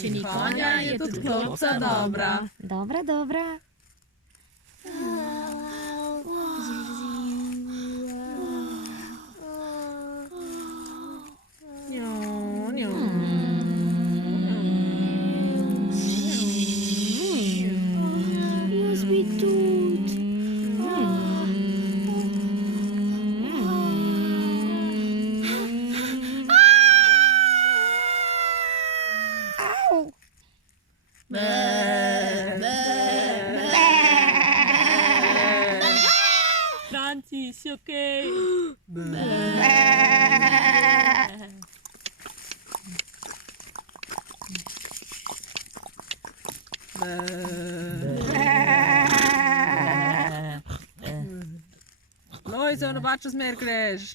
Če ni konja, je tudi klopca dobra. Dobra, dobra. Jaz bi tudi. Franci, si okej? Lojze, v napačno smer greš.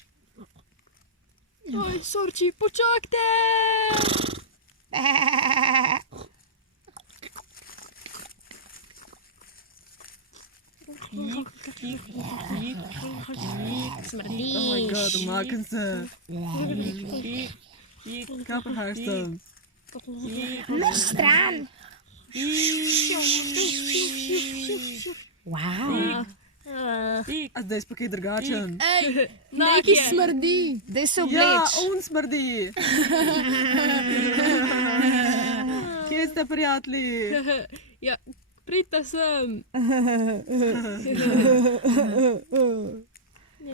Oj, sorči, počakajte! Smrdi. Oh my god, umaknem se. Kaj prihajaš sem? Na stran. Wow. A zdaj si pa kaj drugačen. Ej, nekaj smrdi. Daj se Ja, obleč. on smrdi. Kje ste, prijatelji? Ja, pridite sem.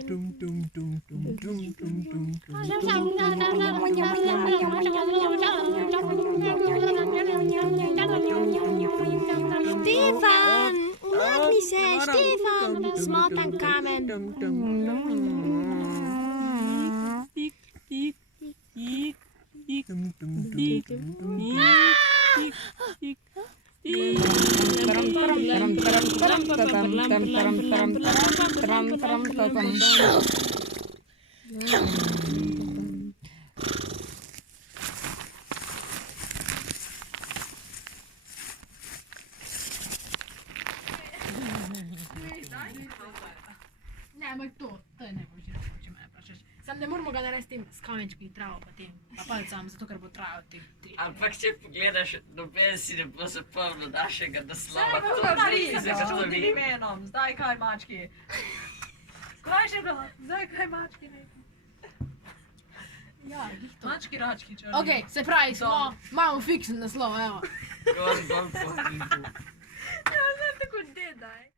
Tum, tum, tum, tum, tum, tum, tum, tum. Štefan, umakni se, Štefan. Smotan kamen. Tik, tik, tik, tik, Tum, tum, tum, tik, tum, tum. tik, tik, tik. Ne, ampak to je najboljši razlog, če me vprašaš. Sam ne moramo ga narediti s kamenčki, travo pa tem, pa palcem, zato ker bo trajal teh 3. Ampak če pogledaš, noben si ne bo zapomnil našega naslova. To To je ni z zagotovi. imenom. Zdaj kaj mački? Kaj še bilo? Zdaj kaj mački ne? Ja, glih to. Mački, rački, črni. Ok, se pravi, imamo fiksen naslov, evo. Gor, dol, po in tu. Tako dedaj.